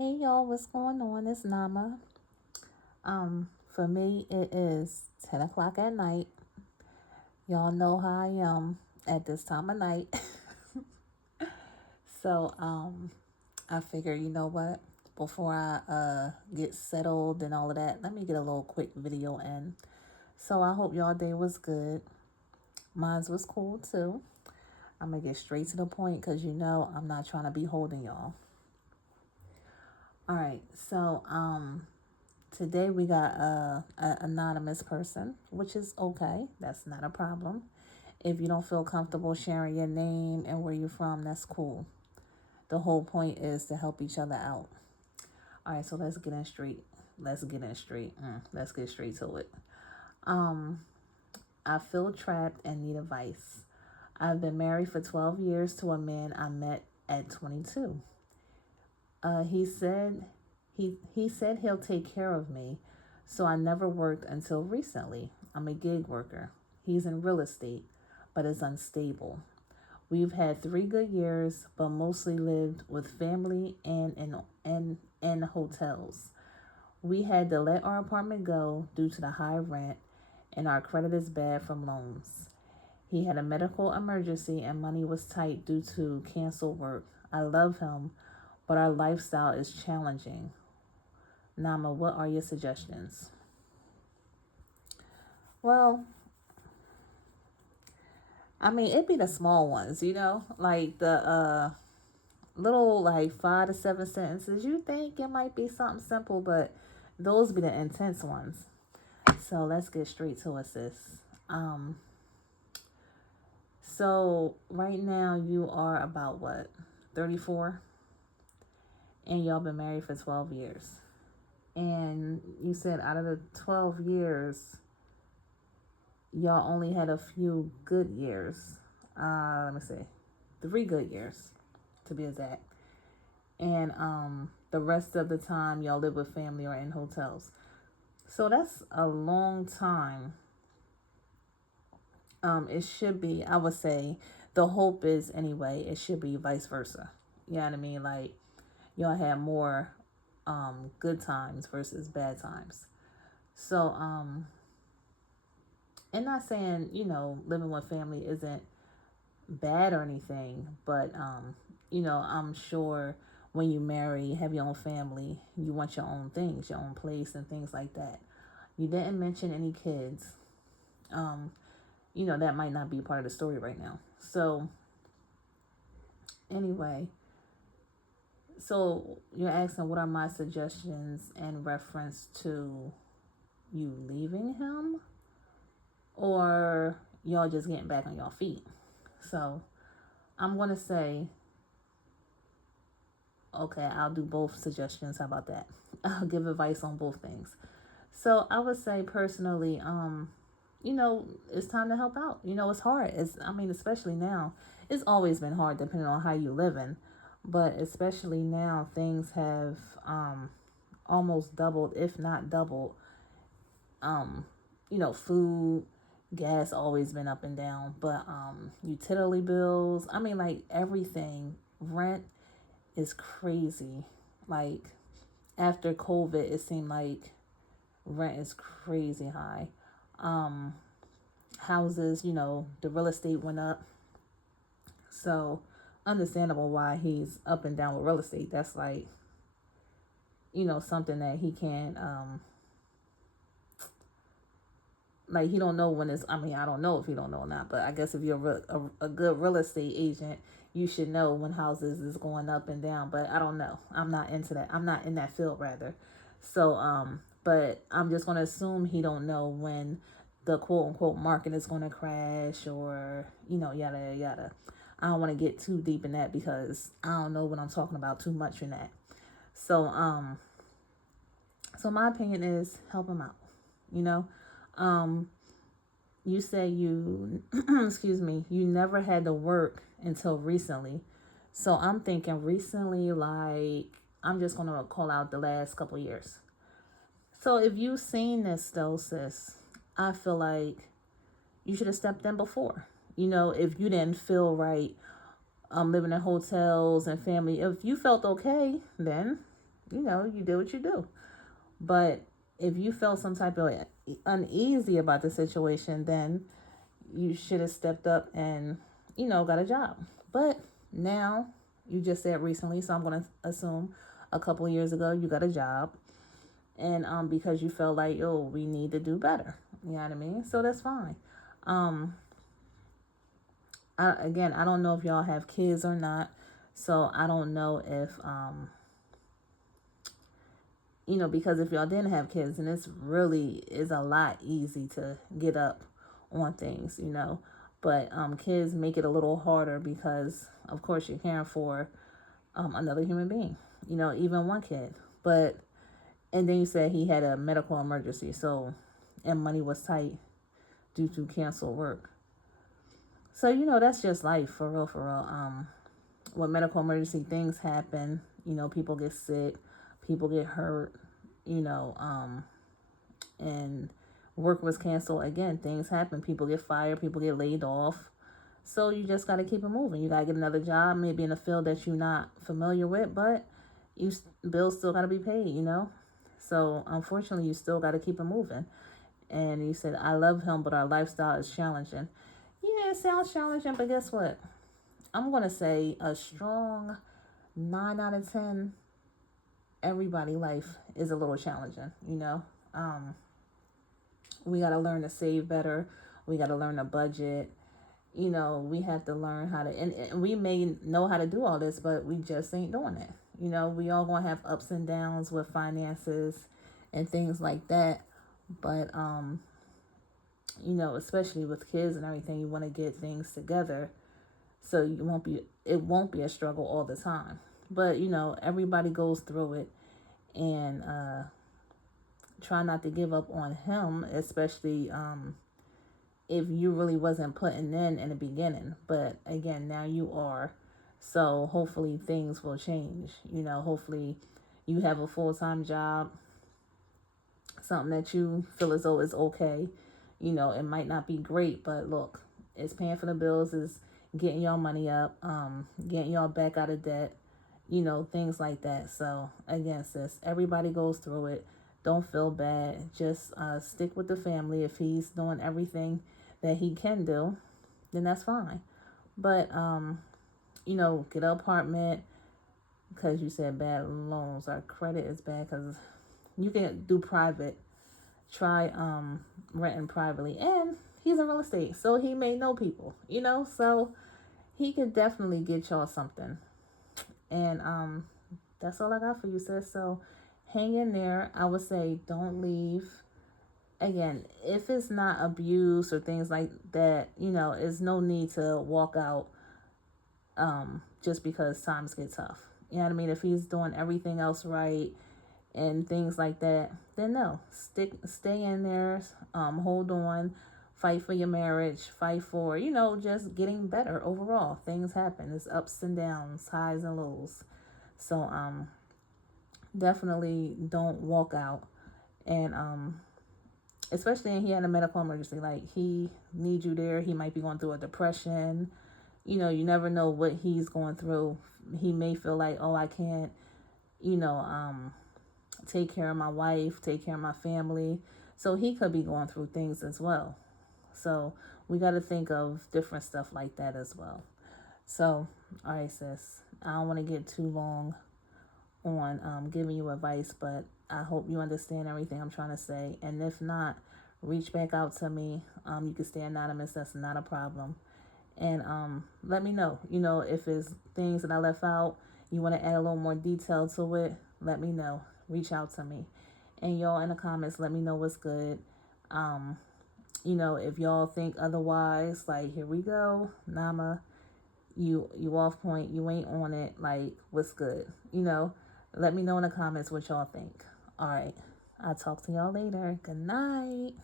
Hey y'all, what's going on? It's Nama. For me it is 10 o'clock at night. Y'all know how I am at this time of night. So I figure, you know what? Before I get settled and all of that, let me get a little quick video in. So I hope y'all day was good. Mine was cool too. I'm gonna get straight to the point because you know I'm not trying to be holding y'all. All right, so today we got an anonymous person, which is okay. That's not a problem. If you don't feel comfortable sharing your name and where you're from, that's cool. The whole point is to help each other out. All right, so let's get in straight. Let's get in straight. Let's get straight to it. Um, I feel trapped and need advice. I've been married for 12 years to a man I met at 22. He said he said he'll take care of me, so I never worked until recently. I'm a gig worker. He's in real estate, but is unstable. We've had 3 good years, but mostly lived with family and in hotels. We had to let our apartment go due to the high rent, and our credit is bad from loans. He had a medical emergency and money was tight due to canceled work. I love him, but our lifestyle is challenging. Nama, what are your suggestions? Well, I mean, it'd be the small ones, like the little like 5 to 7 sentences. You think it might be something simple, but those be the intense ones. So let's get straight to it, sis. Um, so right now you are about what, 34, and y'all been married for 12 years. And you said out of the 12 years, y'all only had a few good years. Let me see, 3 good years to be exact. And the rest of the time y'all live with family or in hotels. So that's a long time. It should be, I would say, the hope is anyway, it should be vice versa. You know what I mean? Like y'all have more good times versus bad times. So and not saying, living with family isn't bad or anything, but I'm sure when you marry, have your own family, you want your own things, your own place and things like that. You didn't mention any kids. Um, that might not be part of the story right now. So anyway, so you're asking what are my suggestions in reference to you leaving him or y'all just getting back on y'all feet. So I'm going to say, okay, I'll do both suggestions. How about that? I'll give advice on both things. So I would say personally, it's time to help out. It's hard. Especially now. It's always been hard depending on how you living. But especially now, things have almost doubled, if not doubled. Food, gas always been up and down. But utility bills, like everything, rent is crazy. Like after COVID, it seemed like rent is crazy high. Um, Houses, the real estate went up. So understandable why he's up and down with real estate. That's like, something that he can't, like he don't know when it's, I don't know if he don't know or not, but I guess if you're a good real estate agent, you should know when houses is going up and down, but I don't know. I'm not into that. I'm not in that field rather. So, but I'm just going to assume he don't know when the quote unquote market is going to crash or, yada, yada. I don't want to get too deep in that because I don't know what I'm talking about too much in that. So my opinion is help him out, you know. Um, you say you, excuse me, you never had to work until recently. So I'm thinking recently, like, I'm just going to call out the last couple years. So if you've seen this though, sis, I feel like you should have stepped in before. If you didn't feel right living in hotels and family, if you felt okay, then you did what you do. But if you felt some type of uneasy about the situation, then you should have stepped up and, got a job. But now, you just said recently, so I'm going to assume a couple of years ago you got a job. And because you felt like, oh, we need to do better. You know what I mean? So that's fine. Um, I don't know if y'all have kids or not. So I don't know if, because if y'all didn't have kids, then it's really is a lot easy to get up on things. But kids make it a little harder because, of course, you're caring for another human being, even one kid. But, and then you said he had a medical emergency, so, and money was tight due to canceled work. So, that's just life, for real, for real. When medical emergency things happen, people get sick, people get hurt, and work was canceled. Again, things happen. People get fired, people get laid off. So you just got to keep it moving. You got to get another job, maybe in a field that you're not familiar with, but bills still got to be paid. So unfortunately, you still got to keep it moving. And you said, I love him, but our lifestyle is challenging. Yeah, it sounds challenging, but guess what? I'm going to say a strong 9 out of 10. Everybody life is a little challenging. We got to learn to save better. We got to learn to budget. We have to learn how to, and we may know how to do all this, but we just ain't doing it. We all going to have ups and downs with finances and things like that. But, especially with kids and everything, you want to get things together so it won't be a struggle all the time. But, everybody goes through it, and try not to give up on him, especially if you really wasn't putting in the beginning. But again, now you are. So hopefully things will change. Hopefully you have a full-time job, something that you feel as though is okay. It might not be great, but look, it's paying for the bills, is getting y'all money up, getting y'all back out of debt, things like that. So again, sis, everybody goes through it. Don't feel bad. Just stick with the family. If he's doing everything that he can do, then that's fine. But, get an apartment, because you said bad loans. Our credit is bad because you can do private. Try renting privately. And he's in real estate, so he may know people, so he could definitely get y'all something. And that's all I got for you, sis. So hang in there. I would say don't leave. Again, if it's not abuse or things like that, there's no need to walk out just because times get tough. You know what I mean? If he's doing everything else right and things like that, then no. Stay in there, hold on, fight for your marriage, fight for, just getting better overall. Things happen. It's ups and downs, highs and lows. So definitely don't walk out. And especially if he had a medical emergency, like he needs you there. He might be going through a depression. You never know what he's going through. He may feel like, oh, I can't, take care of my wife, take care of my family. So he could be going through things as well. So we got to think of different stuff like that as well. So, all right, sis. I don't want to get too long on giving you advice, but I hope you understand everything I'm trying to say. And if not, reach back out to me. You can stay anonymous. That's not a problem. And let me know. If it's things that I left out, you want to add a little more detail to it, let me know. Reach out to me. And y'all in the comments, let me know what's good. If y'all think otherwise, like, here we go, Nama, you off point, you ain't on it, like, what's good? Let me know in the comments what y'all think. All right. I'll talk to y'all later. Good night.